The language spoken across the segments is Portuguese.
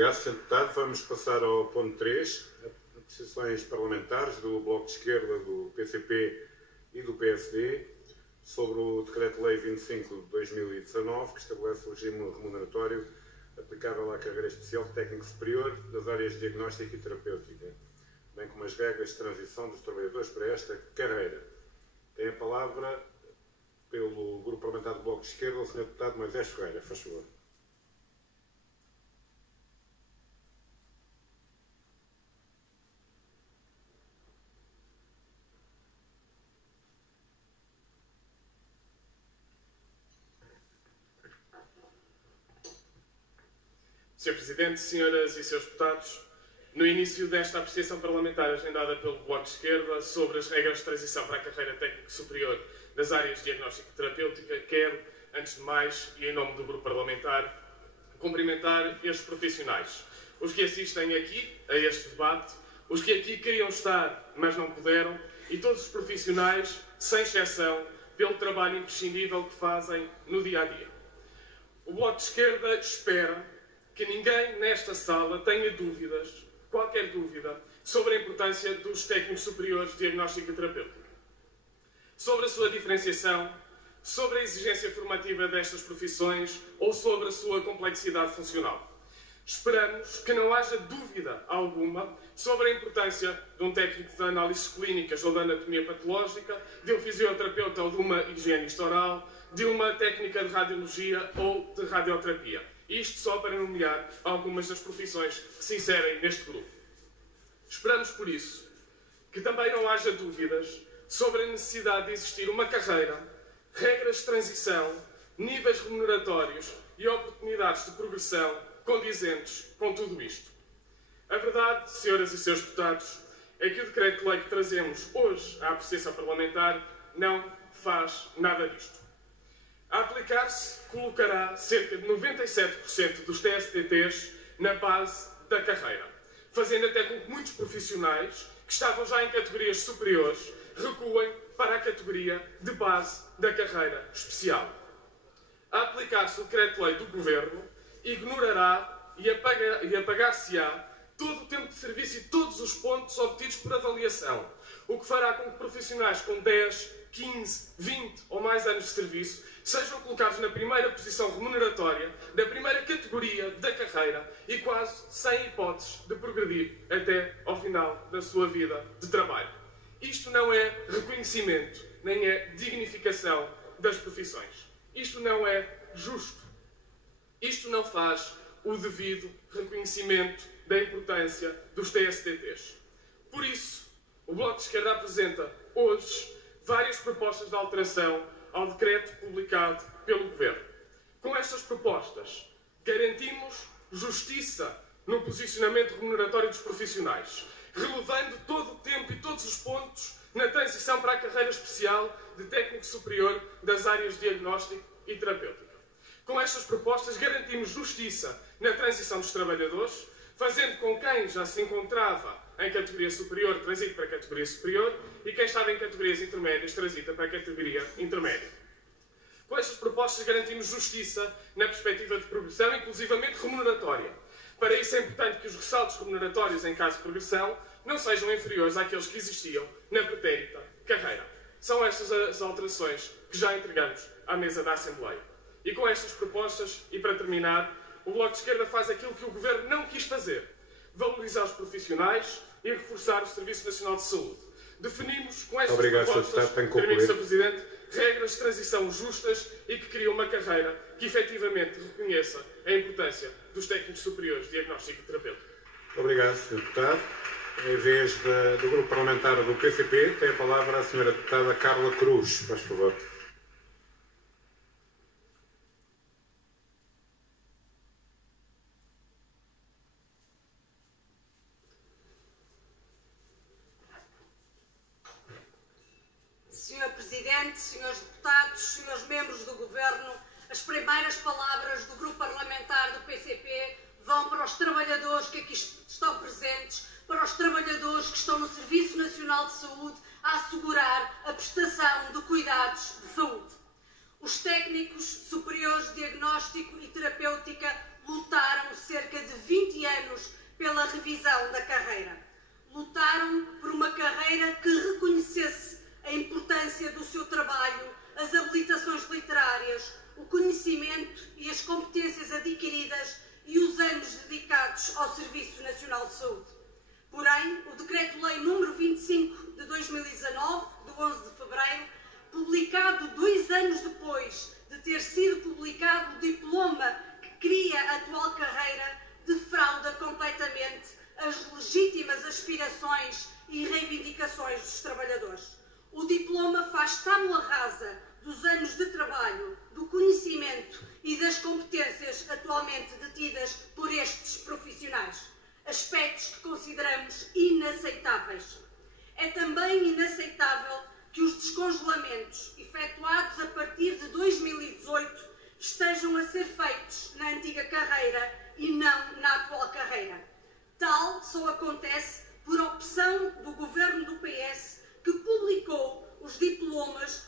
Obrigado, Sr. Deputado. Vamos passar ao ponto 3, apreciações parlamentares do Bloco de Esquerda, do PCP e do PSD, sobre o Decreto-Lei 25 de 2019, que estabelece o regime remuneratório aplicável à carreira especial de técnico superior das áreas de diagnóstica e terapêutica, bem como as regras de transição dos trabalhadores para esta carreira. Tem a palavra, pelo Grupo Parlamentar do Bloco de Esquerda, o Sr. Deputado Moisés Ferreira. Faz favor. Sr. Presidente, senhoras e senhores deputados, no início desta apreciação parlamentar agendada pelo Bloco de Esquerda sobre as regras de transição para a carreira técnico superior das áreas de diagnóstico e terapêutica, quero, antes de mais, e em nome do Grupo Parlamentar, cumprimentar estes profissionais, os que assistem aqui a este debate, os que aqui queriam estar, mas não puderam, e todos os profissionais, sem exceção, pelo trabalho imprescindível que fazem no dia-a-dia. O Bloco de Esquerda espera que ninguém nesta sala tenha dúvidas, qualquer dúvida, sobre a importância dos técnicos superiores de diagnóstica e terapêutica, sobre a sua diferenciação, sobre a exigência formativa destas profissões ou sobre a sua complexidade funcional. Esperamos que não haja dúvida alguma sobre a importância de um técnico de análises clínicas ou de anatomia patológica, de um fisioterapeuta ou de uma higienista oral, de uma técnica de radiologia ou de radioterapia. Isto só para nomear algumas das profissões que se inserem neste grupo. Esperamos, por isso, que também não haja dúvidas sobre a necessidade de existir uma carreira, regras de transição, níveis remuneratórios e oportunidades de progressão condizentes com tudo isto. A verdade, senhoras e senhores deputados, é que o decreto-lei que trazemos hoje à apreciação parlamentar não faz nada disto. A aplicar-se, colocará cerca de 97% dos TSTTs na base da carreira, fazendo até com que muitos profissionais que estavam já em categorias superiores recuem para a categoria de base da carreira especial. A aplicar-se o decreto-lei do Governo, ignorará e apagar-se-á todo o tempo de serviço e todos os pontos obtidos por avaliação, o que fará com que profissionais com 10, 15, 20 ou mais anos de serviço sejam colocados na primeira posição remuneratória da primeira categoria da carreira e quase sem hipóteses de progredir até ao final da sua vida de trabalho. Isto não é reconhecimento, nem é dignificação das profissões. Isto não é justo. Isto não faz o devido reconhecimento da importância dos TSTTs. Por isso, o Bloco de Esquerda apresenta hoje várias propostas de alteração ao decreto publicado pelo Governo. Com estas propostas, garantimos justiça no posicionamento remuneratório dos profissionais, relevando todo o tempo e todos os pontos na transição para a carreira especial de técnico superior das áreas de diagnóstico e terapêutica. Com estas propostas, garantimos justiça na transição dos trabalhadores, fazendo com quem já se encontrava em categoria superior transite para a categoria superior e quem estava em categorias intermédias transita para a categoria intermédia. Com estas propostas garantimos justiça na perspectiva de progressão, inclusivamente remuneratória. Para isso é importante que os ressaltos remuneratórios em caso de progressão não sejam inferiores àqueles que existiam na pretérita carreira. São estas as alterações que já entregamos à mesa da Assembleia. E com estas propostas, e para terminar, o Bloco de Esquerda faz aquilo que o Governo não quis fazer: valorizar os profissionais e reforçar o Serviço Nacional de Saúde. Definimos com estas propostas, termino, Sr. Presidente, regras de transição justas e que criam uma carreira que efetivamente reconheça a importância dos técnicos superiores de diagnóstico e terapêutico. Obrigado, Sr. Deputado. Em vez do Grupo Parlamentar do PCP, tem a palavra a Sra. Deputada Carla Cruz. Faz favor. Sr. Presidente, Srs. Deputados, Srs. Membros do Governo, as primeiras palavras do Grupo Parlamentar do PCP vão para os trabalhadores que aqui estão presentes, para os trabalhadores que estão no Serviço Nacional de Saúde a assegurar a prestação de cuidados de saúde. Os técnicos superiores de diagnóstico e terapêutica lutaram cerca de 20 anos pela revisão da carreira. Lutaram por uma carreira que reconhecesse a importância do seu trabalho, as habilitações literárias, o conhecimento e as competências adquiridas e os anos dedicados ao Serviço Nacional de Saúde. Porém, o Decreto-Lei número 25 de 2019, do 11 de fevereiro, publicado 2 anos depois de ter sido publicado o diploma que cria a atual carreira, defrauda completamente as legítimas aspirações e reivindicações dos trabalhadores. O diploma faz tábua rasa dos anos de trabalho, do conhecimento e das competências atualmente detidas por estes profissionais. Aspectos que consideramos inaceitáveis. É também inaceitável que os descongelamentos efetuados a partir de 2018 estejam a ser feitos na antiga carreira e não na atual carreira. Tal só acontece por opção do governo do PS, que publicou os diplomas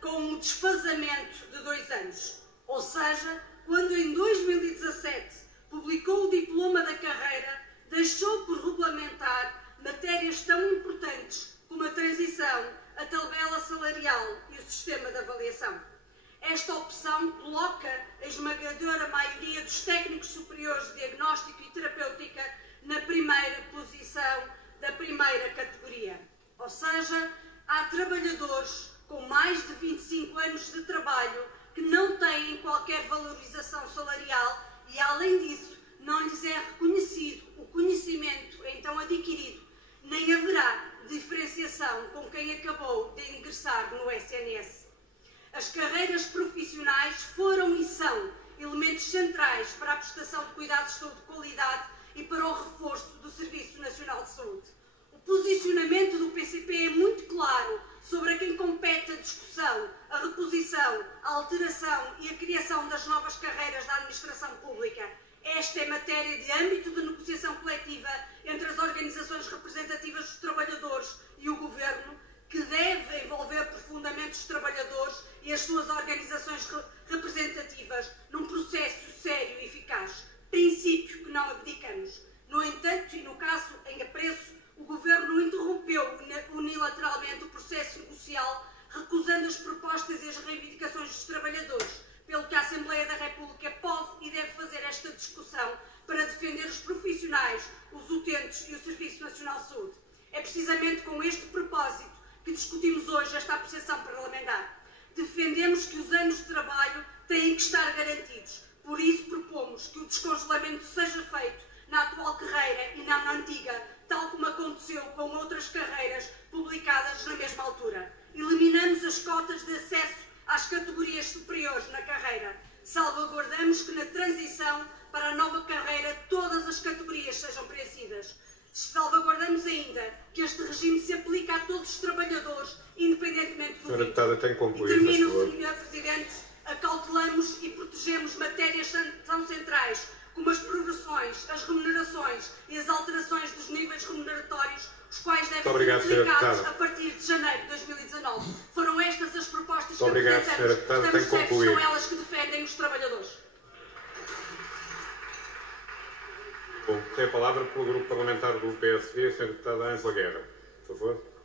com o desfazamento de 2 anos. Ou seja, quando em 2017 publicou o diploma da carreira, deixou por regulamentar matérias tão importantes como a transição, a tabela salarial e o sistema de avaliação. Esta opção coloca a esmagadora maioria dos técnicos superiores de diagnóstico e terapêutica na primeira posição da primeira categoria. Ou seja, há trabalhadores com mais de 25 anos de trabalho que não têm qualquer valorização salarial e, além disso, não lhes é reconhecido o conhecimento então adquirido, nem haverá diferenciação com quem acabou de ingressar no SNS. As carreiras profissionais foram e são elementos centrais para a prestação de cuidados de saúde de qualidade e para o reforço do Serviço Nacional de Saúde. O posicionamento do PCP é muito claro sobre a quem compete a discussão, a reposição, a alteração e a criação das novas carreiras da administração pública. Esta é matéria de âmbito de negociação coletiva entre as organizações representativas dos trabalhadores e o Governo, que deve envolver profundamente os trabalhadores e as suas organizações representativas num processo sério e eficaz. Princípio que não abdicamos. No entanto, e no caso em apreço, o Governo interrompeu unilateralmente o processo negocial, recusando as propostas e as reivindicações dos trabalhadores, pelo que a Assembleia da República pode e deve fazer esta discussão para defender os profissionais, os utentes e o Serviço Nacional de Saúde. É precisamente com este propósito que discutimos hoje esta apreciação parlamentar. Defendemos que os anos de trabalho têm que estar garantidos. Por isso propomos que o descongelamento seja feito na atual carreira e não na antiga, tal como aconteceu com outras carreiras publicadas na mesma altura. Eliminamos as cotas de acesso às categorias superiores na carreira. Salvaguardamos que na transição para a nova carreira todas as categorias sejam preenchidas. Salvaguardamos ainda que este regime se aplica a todos os trabalhadores, independentemente do Senhora Deputada, tem que concluir. E termino, Sr. Presidente, acautelamos e protegemos matérias tão centrais como as progressões, as remunerações e as alterações dos níveis remuneratórios, os quais devem ser aplicados a partir de janeiro de 2019. Foram estas as propostas que apresentamos. Estamos certos, são elas que defendem os trabalhadores. Bom, tem a palavra pelo Grupo Parlamentar do PSD, a Sra. Deputada Ângela Guerra. Por favor.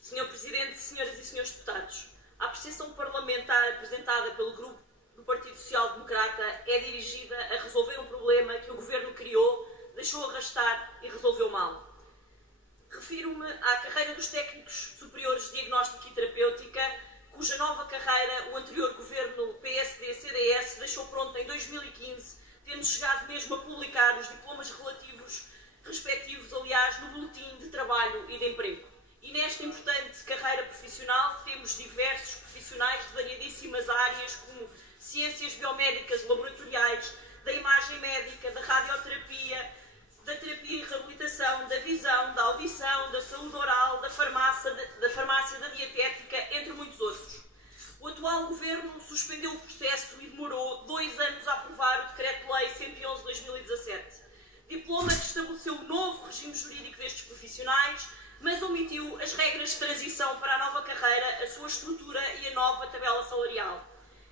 Senhor Presidente, senhoras e senhores deputados, a apreciação parlamentar apresentada pelo Grupo do Partido Social Democrata é dirigida a resolver um problema que o Governo criou, deixou arrastar e resolveu mal. Refiro-me à carreira dos técnicos superiores de diagnóstico e terapêutica, cuja nova carreira o anterior Governo PSD-CDS deixou pronta em 2015, tendo chegado mesmo a publicar os diplomas respectivos, aliás, no Boletim de Trabalho e de Emprego. E nesta importante carreira profissional temos diversos profissionais de variadíssimas áreas, como ciências biomédicas laboratoriais, da imagem médica, da radioterapia, da terapia e reabilitação, da visão, da audição, da saúde oral, da farmácia, da dietética, entre muitos outros. O o atual Governo suspendeu o processo e demorou 2 anos a aprovar o Decreto-Lei 111/2017, diploma que estabeleceu o novo regime jurídico destes profissionais, mas omitiu as regras de transição para a nova carreira, a sua estrutura e a nova tabela salarial.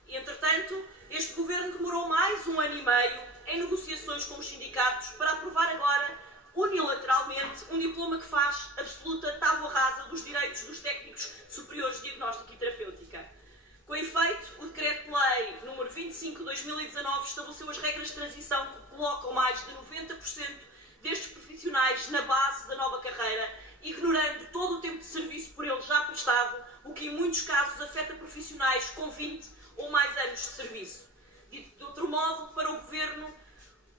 E, entretanto, este Governo demorou mais 1 ano e meio em negociações com os sindicatos para aprovar agora, unilateralmente, um diploma que faz absoluta tábua rasa dos direitos dos técnicos superiores de diagnóstico e terapêutica. Com efeito, o Decreto-Lei nº 25/2019 estabeleceu as regras de transição que colocam mais de 90% destes profissionais na base da nova carreira, ignorando todo o tempo de serviço por eles já prestado, o que em muitos casos afeta profissionais com 20 ou mais anos de serviço. Dito de outro modo, para o Governo,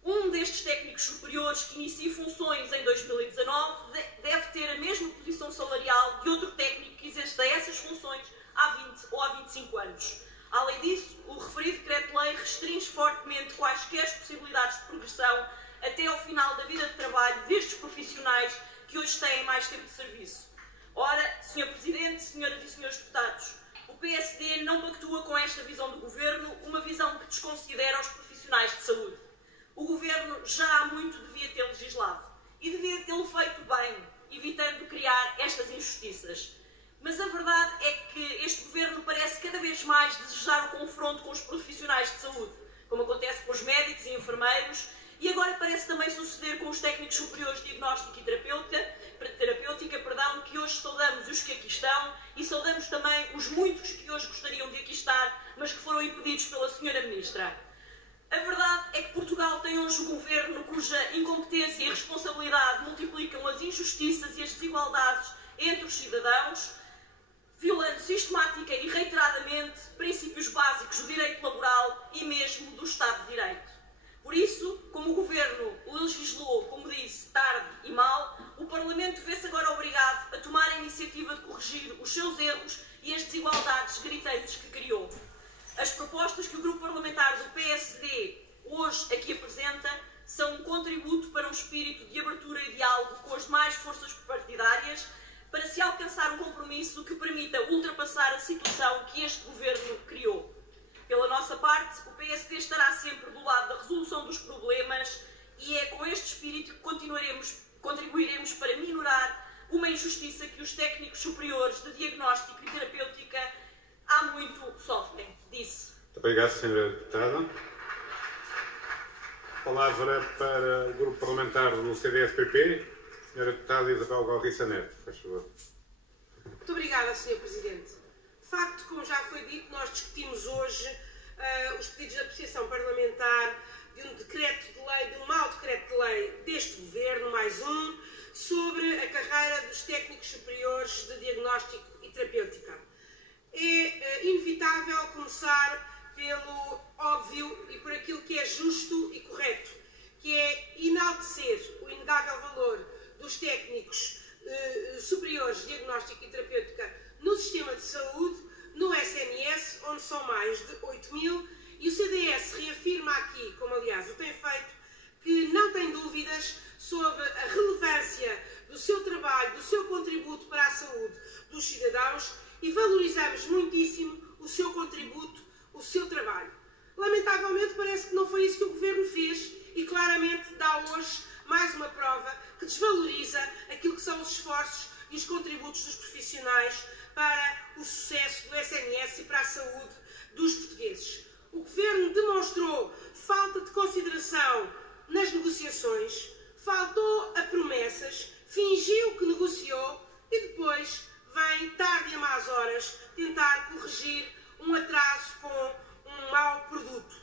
um destes técnicos superiores que inicia funções em 2019 deve ter a mesma posição salarial de outro técnico que exerça essas funções há 20 ou há 25 anos. Além disso, o referido Decreto-Lei restringe fortemente quaisquer possibilidades de progressão até ao final da vida de trabalho destes profissionais que hoje têm mais tempo de serviço. Ora, Sr. Presidente, Senhoras e Senhores Deputados, o PSD não pactua com esta visão do Governo, uma visão que desconsidera os profissionais de saúde. O Governo já há muito devia ter legislado e devia tê-lo feito bem, evitando criar estas injustiças. Mas a verdade é que este Governo parece cada vez mais desejar o confronto com os profissionais de saúde, como acontece com os médicos e enfermeiros, e agora parece também suceder com os técnicos superiores de diagnóstico e terapêutica, que hoje saudamos os que aqui estão e saudamos também os muitos que hoje gostariam de aqui estar, mas que foram impedidos pela Sra. Ministra. A verdade é que Portugal tem hoje um Governo cuja incompetência e responsabilidade multiplicam as injustiças e as desigualdades entre os cidadãos, violando sistemática e reiteradamente princípios básicos do direito laboral e mesmo do Estado de Direito. Por isso, como o Governo legislou, como disse, tarde e mal, o Parlamento vê-se agora obrigado a tomar a iniciativa de corrigir os seus erros e as desigualdades gritantes que criou. As propostas que o Grupo Parlamentar do PSD hoje aqui apresenta são um contributo para um espírito de abertura e diálogo com as demais forças partidárias para se alcançar um compromisso que permita ultrapassar a situação que este Governo criou. Pela nossa parte, o PSD estará sempre do lado da resolução dos problemas e é com este espírito que contribuiremos para minorar uma injustiça que os técnicos superiores de diagnóstico e terapêutica há muito sofrem. Disse. Muito obrigado, Sra. Deputada. Palavra para o Grupo Parlamentar do CDS-PP, Sra. Deputada Isabel Galriça Neto, faz favor. Muito obrigada, Sr. Presidente. De facto, como já foi dito, nós discutimos hoje os pedidos de apreciação parlamentar de um decreto de lei, de um mau decreto de lei deste Governo, mais um, sobre a carreira dos técnicos superiores de diagnóstico e terapêutica. É inevitável começar pelo óbvio e por aquilo que é justo e correto, que é enaltecer o inegável valor dos técnicos superiores de diagnóstico e terapêutica no sistema de saúde, no SNS, onde são mais de 8.000, e o CDS reafirma aqui, como aliás o tem feito, que não tem dúvidas sobre a relevância do seu trabalho, do seu contributo para a saúde dos cidadãos, e valorizamos muitíssimo o seu contributo, o seu trabalho. Lamentavelmente parece que não foi isso que o Governo fez e claramente dá hoje mais uma prova que desvaloriza aquilo que são os esforços e os contributos dos profissionais para o sucesso do SNS e para a saúde dos portugueses. O Governo demonstrou falta de consideração nas negociações, faltou a promessas, fingiu que negociou e depois vem, tarde e a más horas, tentar corrigir um atraso com um mau produto.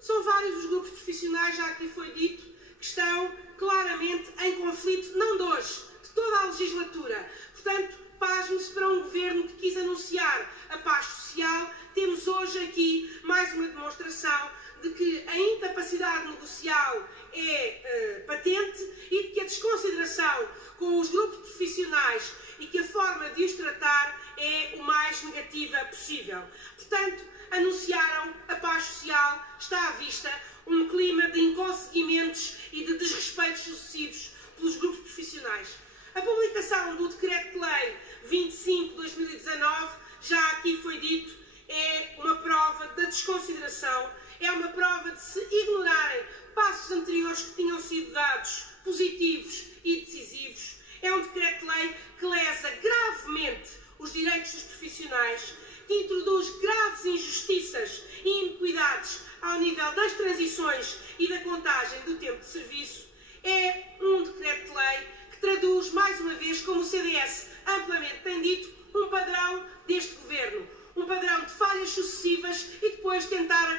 São vários os grupos profissionais, já aqui foi dito, que estão claramente em conflito, não de hoje, de toda a legislatura. Portanto, pasme-se para um Governo que quis anunciar a paz social. Temos hoje aqui mais uma demonstração de que a incapacidade negocial é patente e de que a desconsideração com os grupos profissionais e que a forma de os tratar é o mais negativa possível. Portanto, anunciaram a paz social, está à vista um clima de inconseguimentos e de desrespeitos sucessivos pelos grupos profissionais. A publicação do Decreto-Lei 25/2019, já aqui foi dito, é uma prova da desconsideração, é uma prova de se ignorarem passos anteriores que tinham sido dados positivos e decisivos. É um decreto-lei que lesa gravemente os direitos dos profissionais, que introduz graves injustiças e iniquidades ao nível das transições e da contagem do tempo de serviço. É um decreto-lei que traduz, mais uma vez, como o CDS amplamente tem dito, um padrão deste governo. Um padrão de falhas sucessivas e depois tentar a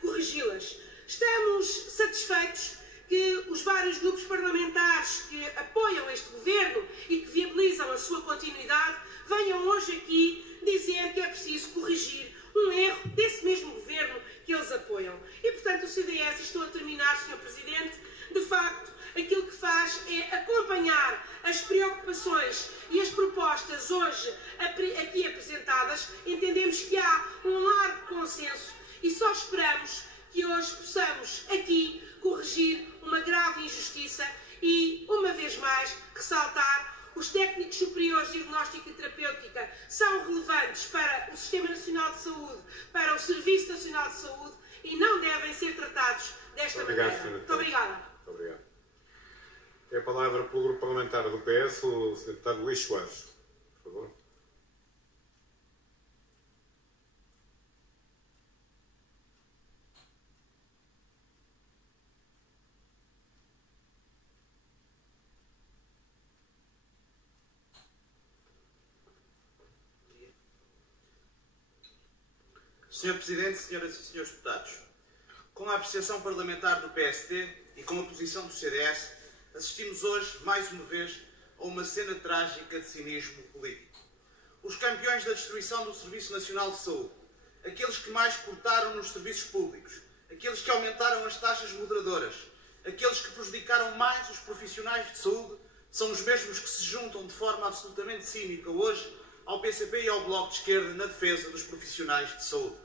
corrigi-las. Estamos satisfeitos que os vários grupos parlamentares que apoiam este governo e que viabilizam a sua continuidade venham hoje aqui dizer que é preciso corrigir um erro desse mesmo governo que eles apoiam. E, portanto, o CDS, estou a terminar, Sr. Presidente, de facto, aquilo que faz é acompanhar as preocupações e as propostas hoje aqui apresentadas. Entendemos que há um largo consenso e só esperamos que hoje possamos aqui corrigir uma grave injustiça e, uma vez mais, ressaltar os técnicos superiores de diagnóstico e terapêutica são relevantes para o Sistema Nacional de Saúde, para o Serviço Nacional de Saúde e não devem ser tratados desta maneira. Muito obrigada. Muito obrigado. Tem a palavra pelo Grupo Parlamentar do PS, o Sr. Deputado Luís Soares. Por favor. Sr. Presidente, Senhoras e Senhores Deputados, com a apreciação parlamentar do PSD e com a posição do CDS, assistimos hoje, mais uma vez, a uma cena trágica de cinismo político. Os campeões da destruição do Serviço Nacional de Saúde, aqueles que mais cortaram nos serviços públicos, aqueles que aumentaram as taxas moderadoras, aqueles que prejudicaram mais os profissionais de saúde, são os mesmos que se juntam de forma absolutamente cínica hoje ao PCP e ao Bloco de Esquerda na defesa dos profissionais de saúde.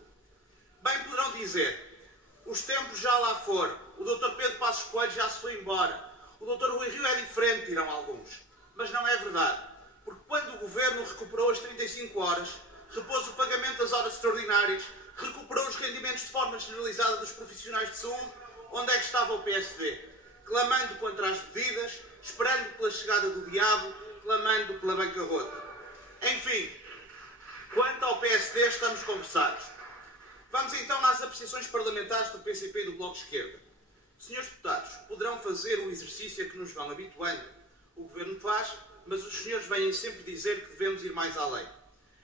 Bem poderão dizer, os tempos já lá foram, o Dr. Pedro Passos Coelho já se foi embora, o Dr. Rui Rio é diferente, dirão alguns. Mas não é verdade, porque quando o Governo recuperou as 35 horas, repôs o pagamento das horas extraordinárias, recuperou os rendimentos de forma generalizada dos profissionais de saúde, onde é que estava o PSD? Clamando contra as medidas, esperando pela chegada do diabo, clamando pela bancarrota. Enfim, quanto ao PSD, estamos conversados. Vamos então às apreciações parlamentares do PCP e do Bloco de Esquerda. Senhores deputados, poderão fazer o exercício a que nos vão habituando. O Governo faz, mas os senhores vêm sempre dizer que devemos ir mais além.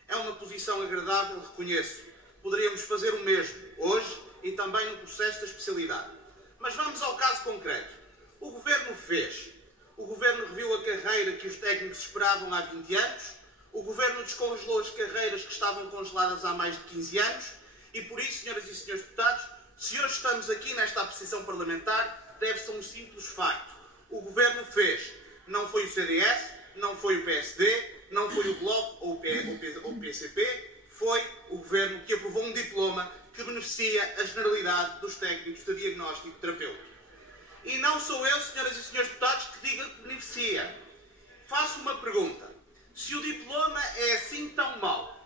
É uma posição agradável, reconheço. Poderíamos fazer o mesmo, hoje e também no processo da especialidade. Mas vamos ao caso concreto. O Governo fez. O Governo reviu a carreira que os técnicos esperavam há 20 anos. O Governo descongelou as carreiras que estavam congeladas há mais de 15 anos. E por isso, senhoras e senhores deputados, se hoje estamos aqui nesta apreciação parlamentar, deve-se a um simples facto. O Governo fez. Não foi o CDS, não foi o PSD, não foi o Bloco ou o PCP, foi o Governo que aprovou um diploma que beneficia a generalidade dos técnicos de diagnóstico terapêutico. E não sou eu, senhoras e senhores deputados, que diga que beneficia. Faço uma pergunta. Se o diploma é assim tão mau,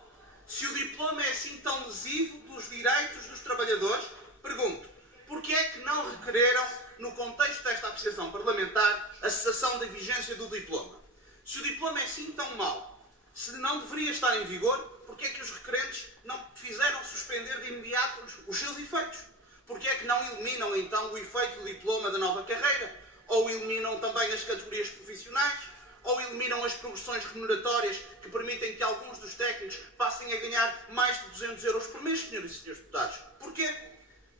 se o diploma é assim tão lesivo dos direitos dos trabalhadores, pergunto, porquê é que não requereram, no contexto desta apreciação parlamentar, a cessação da vigência do diploma? Se o diploma é assim tão mau, se não deveria estar em vigor, porquê é que os requerentes não fizeram suspender de imediato os seus efeitos? Porquê é que não eliminam, então, o efeito do diploma da nova carreira? Ou eliminam também as categorias profissionais? Ou eliminam as progressões remuneratórias que permitem que alguns dos técnicos passem a ganhar mais de 200 euros por mês, senhoras e senhores deputados? Porquê?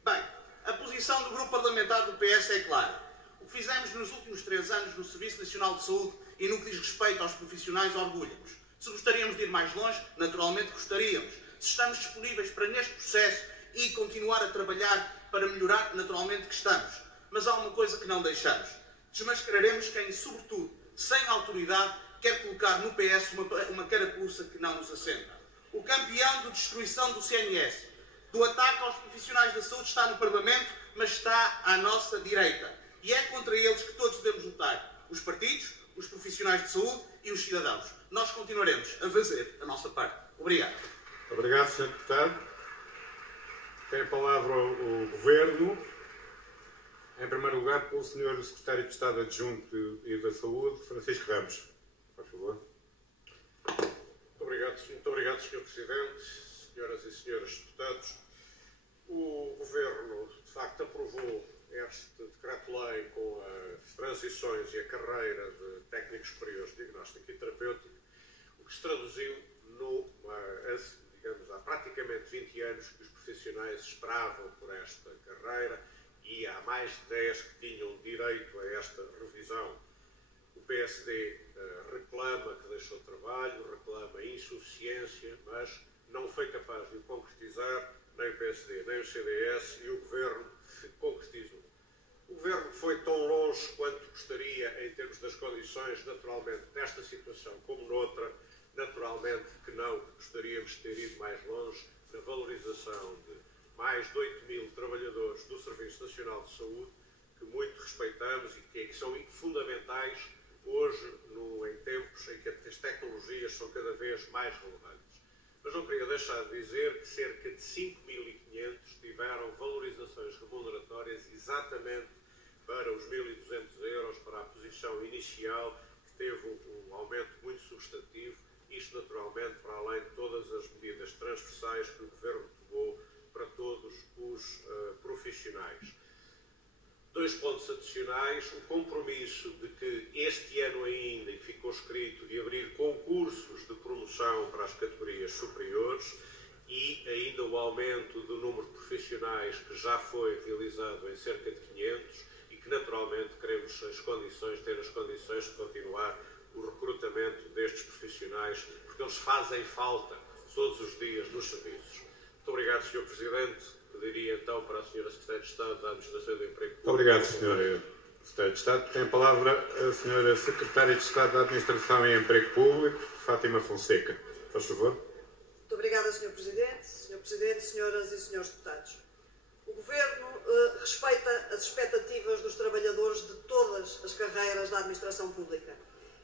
Bem, a posição do Grupo Parlamentar do PS é clara. O que fizemos nos últimos 3 anos no Serviço Nacional de Saúde e no que diz respeito aos profissionais orgulha-nos. Se gostaríamos de ir mais longe, naturalmente gostaríamos. Se estamos disponíveis para, neste processo, e continuar a trabalhar para melhorar, naturalmente que estamos. Mas há uma coisa que não deixamos. Desmascararemos quem, sobretudo, sem autoridade, quer colocar no PS uma carapuça que não nos assenta. O campeão de destruição do CNS, do ataque aos profissionais da saúde, está no Parlamento, mas está à nossa direita. E é contra eles que todos devemos lutar. Os partidos, os profissionais de saúde e os cidadãos. Nós continuaremos a fazer a nossa parte. Obrigado. Obrigado, Sr. Deputado. Tem a palavra o Governo. Em primeiro lugar, pelo Sr. Secretário de Estado Adjunto e da Saúde, Francisco Ramos. Por favor. Muito obrigado, Sr. Presidente, senhoras e senhores deputados. O Governo, de facto, aprovou este decreto-lei com as transições e a carreira de técnicos superiores de diagnóstico e terapêutico, o que se traduziu digamos, há praticamente 20 anos que os profissionais esperavam por esta carreira e há mais de 10 que tinham direito a esta revisão. O PSD reclama que deixou trabalho, reclama insuficiência, mas não foi capaz de o concretizar, nem o PSD, nem o CDS, e o Governo concretizou. O Governo foi tão longe quanto gostaria em termos das condições, naturalmente, nesta situação como noutra, naturalmente que não gostaríamos de ter ido mais longe na valorização de mais de 8.000 trabalhadores do Serviço Nacional de Saúde, que muito respeitamos e que são fundamentais hoje, em tempos em que as tecnologias são cada vez mais relevantes. Mas não queria deixar de dizer que cerca de 5.500 tiveram valorizações remuneratórias exatamente para os 1.200 euros, para a posição inicial, que teve um aumento muito substantivo, isto naturalmente para além de todas as medidas transversais que o Governo tomou para todos os profissionais. 2 pontos adicionais: o compromisso de que este ano ainda, e ficou escrito, de abrir concursos de promoção para as categorias superiores, e ainda o aumento do número de profissionais que já foi realizado em cerca de 500 e que naturalmente queremos ter as condições de continuar o recrutamento destes profissionais, porque eles fazem falta todos os dias nos serviços. Muito obrigado, Sr. Presidente. Pediria então para a Sra. Secretária de Estado da Administração do Emprego Público. Muito obrigado, Sr. Secretário de Estado. Tem a palavra a Sra. Secretária de Estado da Administração e Emprego Público, Fátima Fonseca. Faz favor. Muito obrigada, Sr. Presidente. Sr. Presidente, senhoras e senhores deputados. O Governo respeita as expectativas dos trabalhadores de todas as carreiras da Administração Pública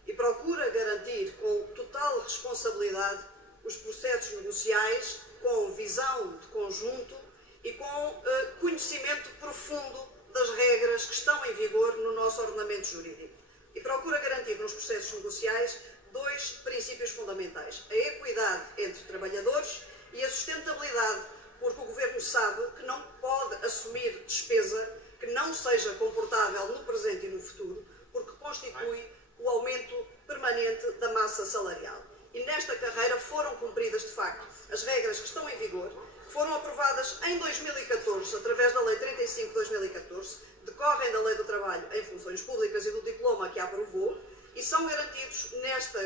e procura garantir com total responsabilidade os processos negociais com visão de conjunto e com conhecimento profundo das regras que estão em vigor no nosso ordenamento jurídico. E procura garantir nos processos negociais 2 princípios fundamentais: a equidade entre trabalhadores e a sustentabilidade, porque o Governo sabe que não pode assumir despesa que não seja comportável no presente e no futuro, porque constitui o aumento permanente da massa salarial. E nesta carreira foram cumpridas, de facto, as regras que estão em vigor, foram aprovadas em 2014, através da Lei 35 de 2014, decorrem da Lei do Trabalho em Funções Públicas e do diploma que a aprovou, e são garantidos neste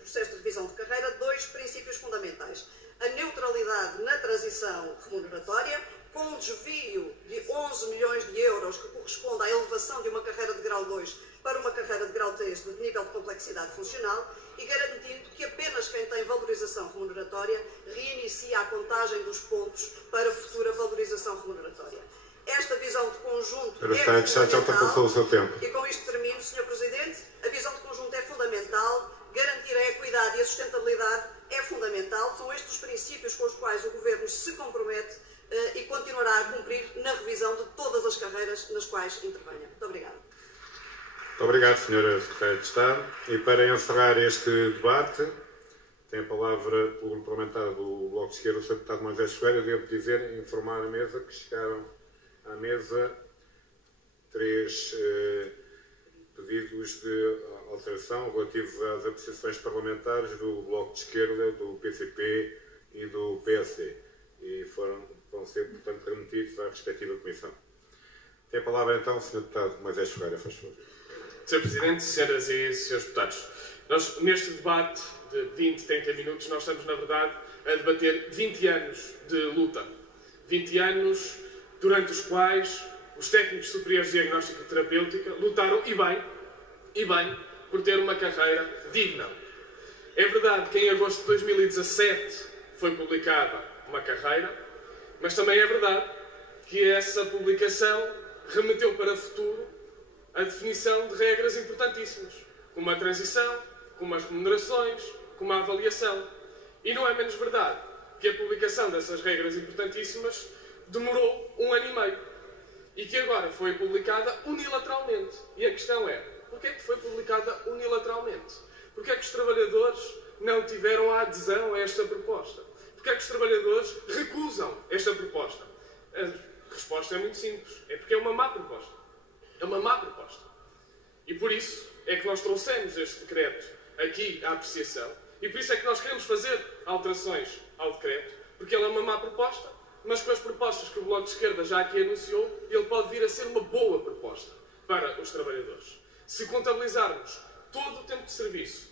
processo de revisão de carreira 2 princípios fundamentais: a neutralidade na transição remuneratória, com um desvio de 11 milhões de euros que corresponde à elevação de uma carreira de grau 2 para uma carreira de grau 3 de nível de complexidade funcional, e garantindo que apenas quem tem valorização remuneratória reinicia a contagem dos pontos para futura valorização remuneratória. Esta visão de conjunto é fundamental, e com isto termino, Sr. Presidente, a visão de conjunto é fundamental, garantir a equidade e a sustentabilidade é fundamental, são estes os princípios com os quais o Governo se compromete e continuará a cumprir na revisão de todas as carreiras nas quais intervenha. Muito obrigada. Muito obrigado, Sra. Secretária de Estado. E para encerrar este debate, tem a palavra o Grupo Parlamentar do Bloco de Esquerda, o Sr. Deputado Moisés Ferreira. Devo dizer, informar a mesa que chegaram à mesa 3 pedidos de alteração relativos às apreciações parlamentares do Bloco de Esquerda, do PCP e do PSD. E vão ser, portanto, remetidos à respectiva comissão. Tem a palavra então o Sr. Deputado Moisés Ferreira, faz favor. Sr. Presidente, senhoras e senhores deputados, nós, neste debate de 20, 30 minutos, nós estamos, na verdade, a debater 20 anos de luta. 20 anos durante os quais os técnicos superiores de diagnóstico e terapêutica lutaram, e bem, por ter uma carreira digna. É verdade que em agosto de 2017 foi publicada uma carreira, mas também é verdade que essa publicação remeteu para o futuro a definição de regras importantíssimas, como a transição, como as remunerações, como a avaliação. E não é menos verdade que a publicação dessas regras importantíssimas demorou 1 ano e meio e que agora foi publicada unilateralmente. E a questão é, porquê é que foi publicada unilateralmente? Porquê é que os trabalhadores não tiveram a adesão a esta proposta? Porquê é que os trabalhadores recusam esta proposta? A resposta é muito simples. É porque é uma má proposta. É uma má proposta. E por isso é que nós trouxemos este decreto aqui à apreciação e por isso é que nós queremos fazer alterações ao decreto, porque ele é uma má proposta, mas com as propostas que o Bloco de Esquerda já aqui anunciou, ele pode vir a ser uma boa proposta para os trabalhadores. Se contabilizarmos todo o tempo de serviço,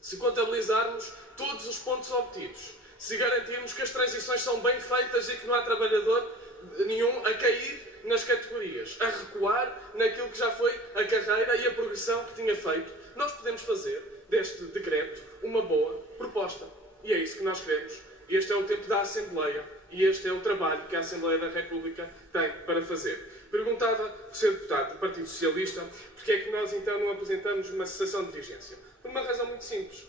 se contabilizarmos todos os pontos obtidos, se garantirmos que as transições são bem feitas e que não há trabalhador nenhum a cair nas categorias, a recuar naquilo que já foi a carreira e a progressão que tinha feito, nós podemos fazer deste decreto uma boa proposta. E é isso que nós queremos. Este é o tempo da Assembleia e este é o trabalho que a Assembleia da República tem para fazer. Perguntava o Sr. Deputado do Partido Socialista porque é que nós então não apresentamos uma cessação de vigência. Por uma razão muito simples.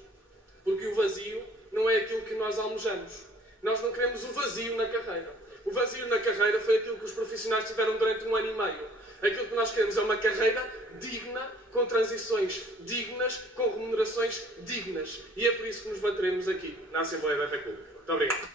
Porque o vazio não é aquilo que nós almejamos. Nós não queremos o vazio na carreira. O vazio na carreira foi aquilo que os profissionais tiveram durante 1 ano e meio. Aquilo que nós queremos é uma carreira digna, com transições dignas, com remunerações dignas. E é por isso que nos bateremos aqui, na Assembleia da República. Muito obrigado.